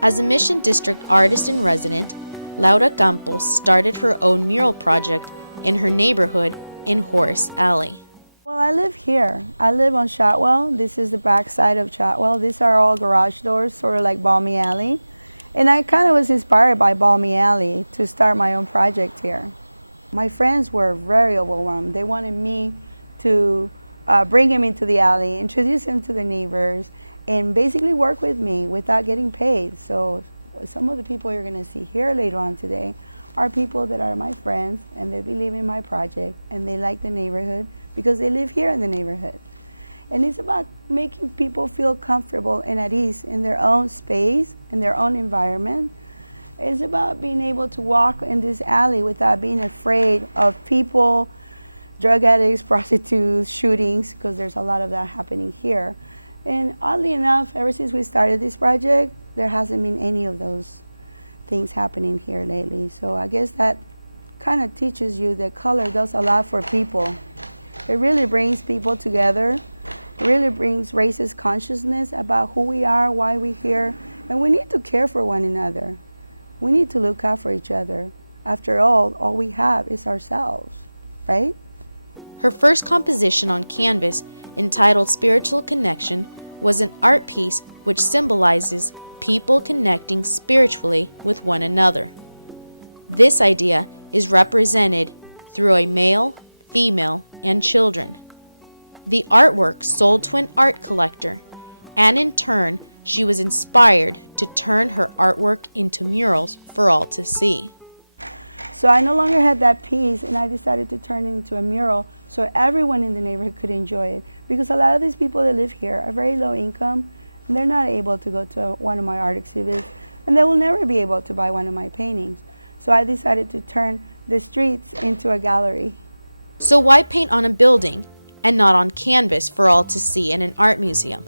As a Mission District artist in resident, Laura Campos started her own mural project in her neighborhood in Horace Alley. Well, I live here. I live on Shotwell. This is the back side of Shotwell. These are all garage doors, sort of like Balmy Alley. And I kind of was inspired by Balmy Alley to start my own project here. My friends were very overwhelmed. They wanted me to bring him into the alley, introduce him to the neighbors, and basically work with me without getting paid. So some of the people you're going to see here later on today are people that are my friends, and they believe in my project, and they like the neighborhood because they live here in the neighborhood. And it's about making people feel comfortable and at ease in their own space, in their own environment. It's about being able to walk in this alley without being afraid of people, drug addicts, prostitutes, shootings, because there's a lot of that happening here. And oddly enough, ever since we started this project, there hasn't been any of those things happening here lately. So I guess that kind of teaches you that color does a lot for people. It really brings people together. It really raises consciousness about who we are, why we're here, and we need to care for one another. We need to look out for each other. After all we have is ourselves, right? Her first composition on canvas, entitled Spiritual Connection, was an art piece which symbolizes people connecting spiritually with one another. This idea is represented through a male, female, and children. The artwork sold to an art collector, and in turn, she was inspired to turn her artwork into murals for all to see. So I no longer had that piece, and I decided to turn it into a mural so everyone in the neighborhood could enjoy it. Because a lot of these people that live here are very low income, and they're not able to go to one of my art exhibits, and they will never be able to buy one of my paintings. So I decided to turn the streets into a gallery. So why paint on a building and not on canvas for all to see in an art museum?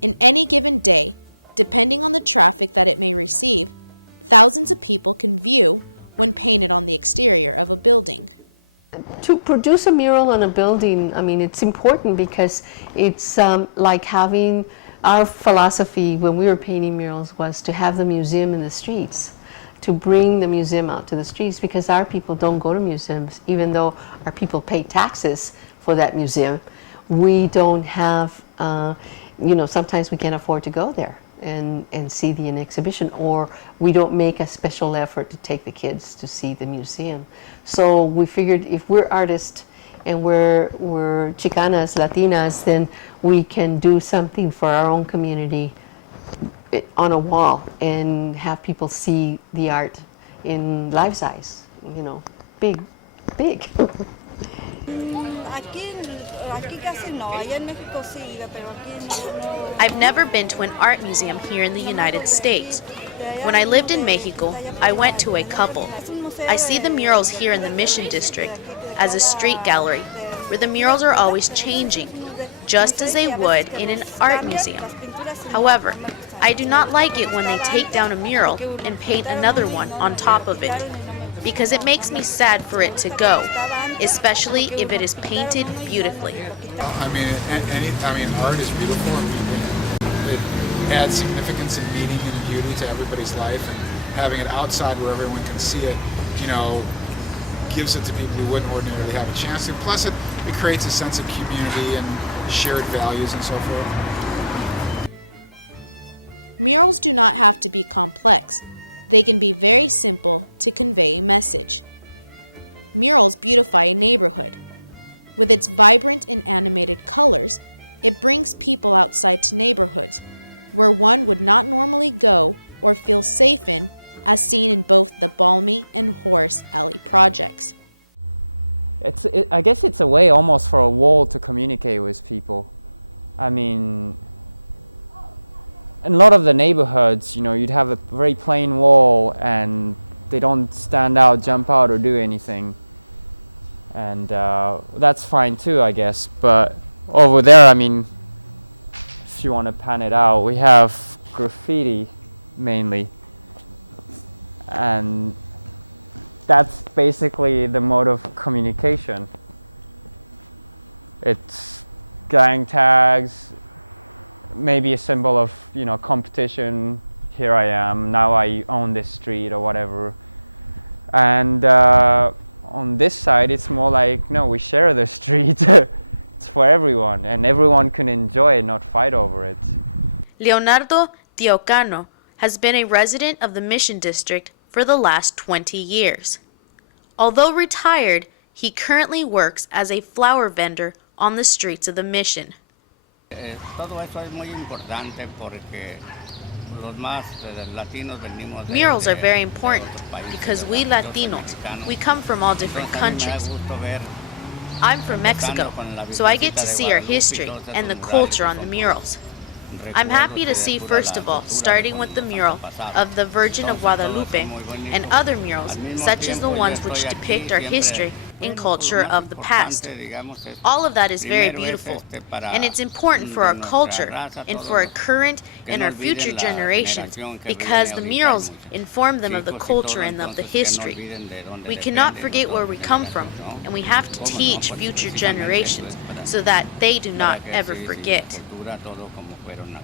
In any given day, depending on the traffic that it may receive, thousands of people can view when painted on the exterior of a building. To produce a mural on a building, I mean, it's important because it's like having our philosophy when we were painting murals was to have the museum in the streets, to bring the museum out to the streets, because our people don't go to museums, even though our people pay taxes for that museum. We don't have, sometimes we can't afford to go there and see the exhibition, or we don't make a special effort to take the kids to see the museum. So we figured if we're artists and we're Chicanas, Latinas, then we can do something for our own community on a wall and have people see the art in life size, big. I've never been to an art museum here in the United States. When I lived in Mexico, I went to a couple. I see the murals here in the Mission District as a street gallery, where the murals are always changing, just as they would in an art museum. However, I do not like it when they take down a mural and paint another one on top of it, because it makes me sad for it to go, especially if it is painted beautifully. Art is beautiful. It adds significance and meaning and beauty to everybody's life, and having it outside where everyone can see it, gives it to people who wouldn't ordinarily have a chance to. Plus, it creates a sense of community and shared values and so forth. Murals do not have to be complex. They can be very simple to convey a message. Murals beautify a neighborhood. With its vibrant and animated colors, it brings people outside to neighborhoods where one would not normally go or feel safe in, as seen in both the Balmy and Horace Alley projects. I guess it's a way almost for a wall to communicate with people. In a lot of the neighborhoods, you'd have a very plain wall and they don't stand out, jump out, or do anything. And that's fine too, I guess. But over there, if you want to pan it out, we have graffiti mainly. And that's basically the mode of communication. It's gang tags, maybe a symbol of competition here I am, now I own this street or whatever. And on this side, it's more like, no, we share the street. It's for everyone, and everyone can enjoy it, not fight over it. Leonardo Diocano has been a resident of the Mission District for the last 20 years. Although retired, he currently works as a flower vendor on the streets of the Mission. Murals are very important because we Latinos, we come from all different countries. I'm from Mexico, so I get to see our history and the culture on the murals. I'm happy to see, first of all, starting with the mural of the Virgin of Guadalupe and other murals, such as the ones which depict our history and culture of the past. All of that is very beautiful, and it's important for our culture and for our current and our future generations because the murals inform them of the culture and of the history. We cannot forget where we come from, and we have to teach future generations so that they do not ever forget.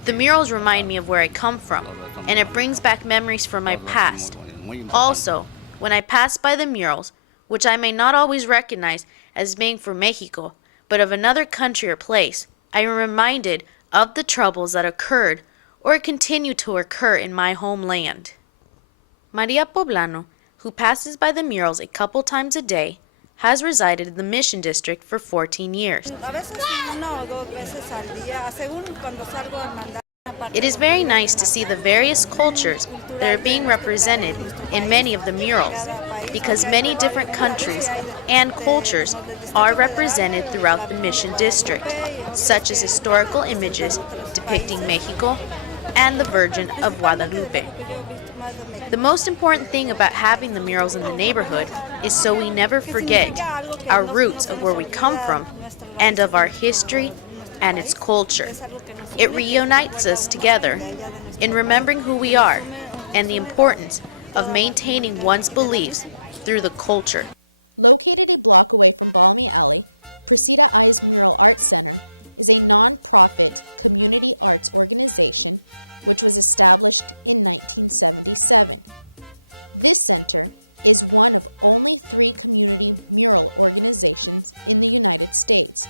The murals remind me of where I come from, and it brings back memories from my past. Also, when I pass by the murals, which I may not always recognize as being from Mexico, but of another country or place, I am reminded of the troubles that occurred or continue to occur in my homeland. Maria Poblano, who passes by the murals a couple times a day, has resided in the Mission District for 14 years. It is very nice to see the various cultures that are being represented in many of the murals, because many different countries and cultures are represented throughout the Mission District, such as historical images depicting Mexico and the Virgin of Guadalupe. The most important thing about having the murals in the neighborhood is so we never forget our roots of where we come from and of our history and its culture. It reunites us together in remembering who we are and the importance of maintaining one's beliefs through the culture. Located a block away from Balmy Alley, Presida I's Mural Arts Center is a non-profit community arts organization which was established in 1977. This center is one of only 3 community mural organizations in the United States.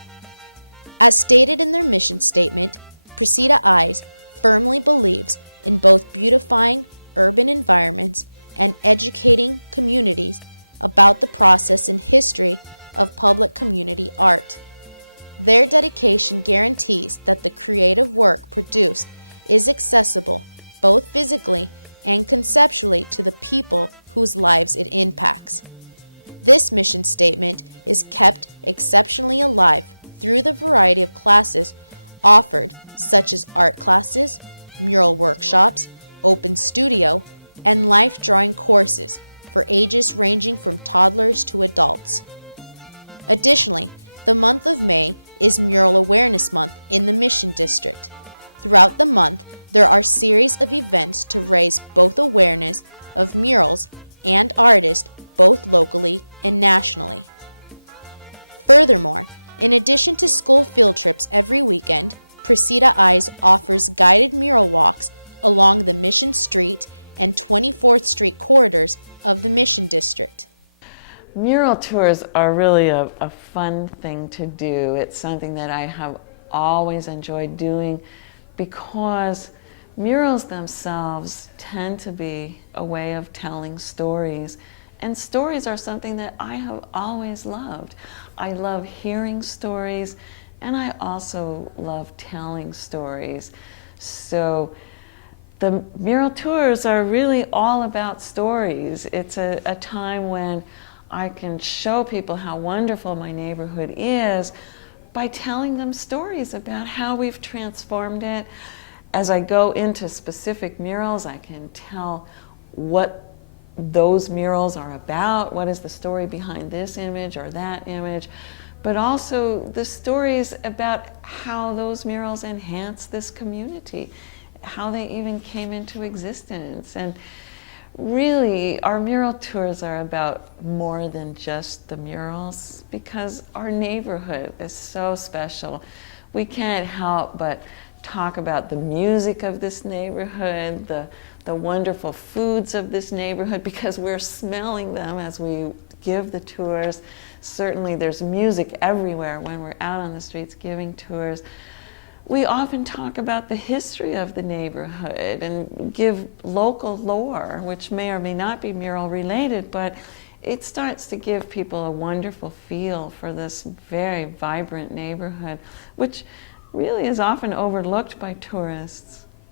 As stated in their mission statement, Presida I's firmly believes in both beautifying urban environments and educating communities about the process and history of public community art. Their dedication guarantees that the creative work produced is accessible both physically and conceptually to the people whose lives it impacts. This mission statement is kept exceptionally alive through the variety of classes offered, such as art classes, mural workshops, open studio, and life drawing courses for ages ranging from toddlers to adults. Additionally, the month of May is Mural Awareness Month in the Mission District. Throughout the month, there are series of events to raise both awareness of murals and artists both locally and nationally. Furthermore, in addition to school field trips every weekend, Presida I's offers guided mural walks along the Mission Street and 24th Street corridors of the Mission District. Mural tours are really a fun thing to do. It's something that I have always enjoyed doing because murals themselves tend to be a way of telling stories, and stories are something that I have always loved. I love hearing stories, and I also love telling stories. So the mural tours are really all about stories. It's a time when I can show people how wonderful my neighborhood is by telling them stories about how we've transformed it. As I go into specific murals, I can tell what those murals are about, what is the story behind this image or that image, but also the stories about how those murals enhance this community, how they even came into existence. And really, our mural tours are about more than just the murals because our neighborhood is so special. We can't help but talk about the music of this neighborhood, the wonderful foods of this neighborhood, because we're smelling them as we give the tours. Certainly there's music everywhere when we're out on the streets giving tours. We often talk about the history of the neighborhood and give local lore, which may or may not be mural related, but it starts to give people a wonderful feel for this very vibrant neighborhood, which really is often overlooked by tourists.